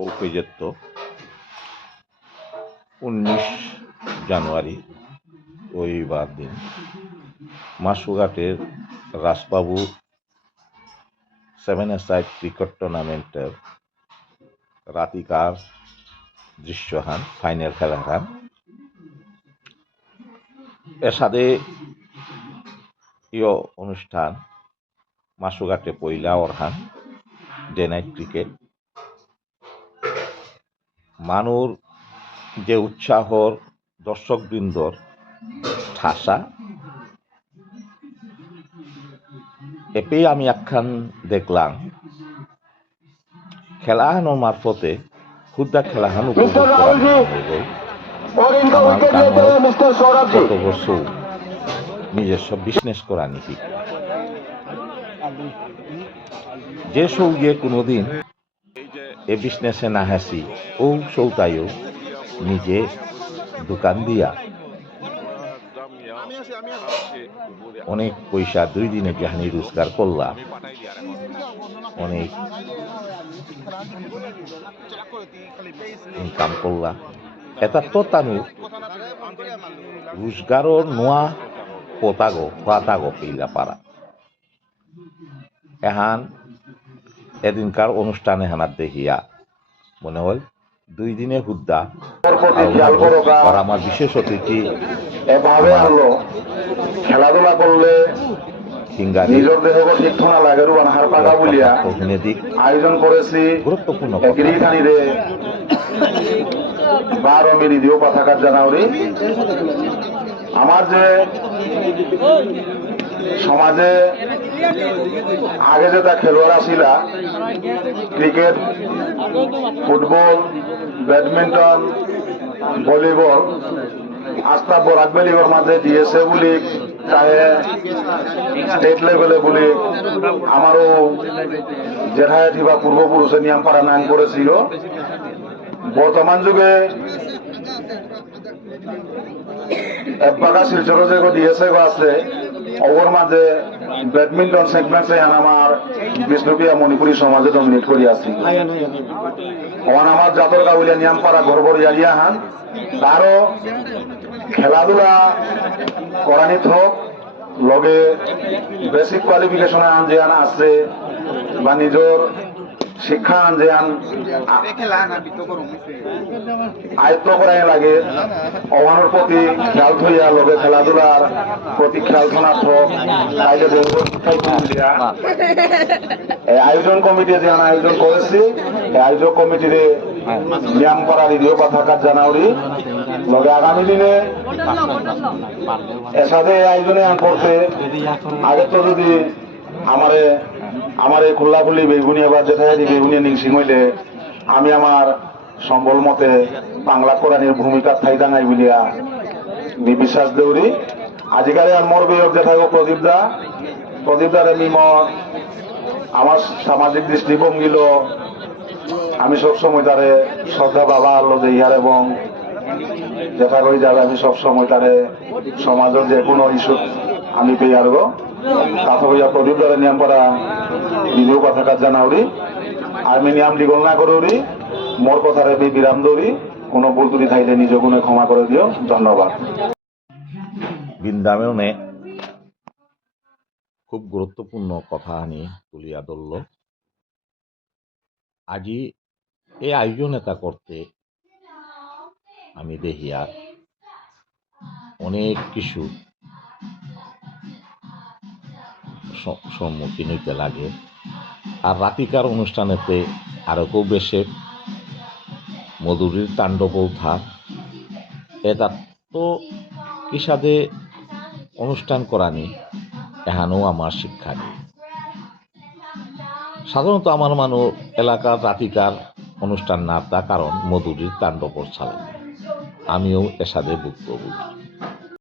কৌপেজত্ব 19 জানুয়ারি রবিবার দিন মাসুঘাটের Rajbabu 7-a-side cricket টুর্নামেন্টের রাতিকার দৃশ্যহান ফাইনাল খেলাহান এর সাথে ইয় অনুষ্ঠান মাসুঘাটে পয়লা অরহান ডে নাইট ক্রিকেট মানুর যে উৎসাহর দর্শকবৃন্দর ঠাসা এপেই আমি একখান দেখলাম খেলাহানোর মারফতে খুদ্া খেলাহান উপভোগ কত বছর নিজস্ব বিজনেস করা নীতি যে সৌগিয়ে কোনোদিন এ বিজনেসে না হাসি ও সৌতাইও নিজে দোকান দিয়া অনেক পয়সা 2 দিনে জাহানি রোজগার করলা অনেক ইনকাম করলা এটা তো তানু রোজগারর নোয়া পাতাগো পেইলা পারা এহান এদিনকার অনুষ্ঠানে হানার দেখিয়া মনে হয় 2 দিনে হুদ্দা আর আমার বিশেষ অতিথি খেলাধুলা করলে আয়োজন করেছি গুরুত্বপূর্ণ পতাকা জানাউরি আমার যে সমাজে আগে যেটা খেলোয়াড় আসিলা ক্রিকেট ফুটবল ব্যাডমিন্টন ভলিবল আস্থা বরাক বেলিগর মাঝে দিয়েছে বলি চাহে স্টেট লেভেলে বলি আমারও জেঠায় বা পূর্বপুরুষে নিয়ম পারায়ণ করেছিল বর্তমান যুগে একবাগা শিলচর যে দিয়েছে আছে অবর মাঝে ব্যাডমিন্টন সেগমেন্টে আমার বিষ্ণুপ্রিয়া মণিপুরী সমাজে ডমিনেট করি আছি আমার জাতর গাউলিয়া নিয়ম পাড়া গর্ব ইয়ারিয়া হান তারও খেলাধুলা করানি হোক লগে বেসিক কোয়ালিফিকেশন আন যে আন আছে বা নিজের শিক্ষা আন যে আন আয়ত্ত করাই লাগে অভানোর প্রতি খেয়াল থইয়া লগে খেলাধুলার প্রতি খেয়াল থনার হোক আয়োজন কমিটি যে আয়োজন করেছি আয়োজক কমিটির নিয়ম করা রিডিও পতাকা জানাউরি লগে আগামী দিনে এর সাথে আয়োজনে করতে আগে তো যদি আমার এই খুল্লাখুল্লি বেগুনিয়া বা যেথায় বেগুনিয়া নিংসিং হইলে আমি আমার সম্বল মতে বাংলা কোরআনের ভূমিকা ঠাই দাঙাই বলিয়া বিশ্বাস দেউরি আজিকালি আর মোর বিয়োগ যেথায় প্রদীপ দারে মিমত আমার সামাজিক দৃষ্টিভঙ্গিল আমি সবসময় তারে শ্রদ্ধা বাবা আলো দেইয়ার এবং দেখা করি যাবে আমি সবসময় তারে সমাজের যে কোনো ইস্যু আমি পেয়ে আসব কথা বইয়া প্রদীপ দ্বারা নিয়ম করা ভিডিও কথা কাজ জানাউরি আমি নিয়ম লিগল না করি মোর কথারে বিরাম দৌড়ি কোনো ভুল ত্রুটি থাকলে নিজ গুণে ক্ষমা করে দিও ধন্যবাদ বৃন্দাবনে খুব গুরুত্বপূর্ণ কথা আনি তুলিয়া ধরল আজি এই আয়োজন এটা করতে আমি দেখিয়া অনেক কিছু সম্মুখীন হইতে লাগে আর রাতিকার অনুষ্ঠানেতে আরো খুব বেশি মধুরীর তাণ্ডব থাক এটা তো কিসাদে অনুষ্ঠান করানি এহানেও আমার শিক্ষা নেই সাধারণত আমার মানুষ এলাকার রাতিকার অনুষ্ঠান না তা কারণ মধুরীর তাণ্ডব ছাড়া আমিও এসাদে ভুক্তভোগী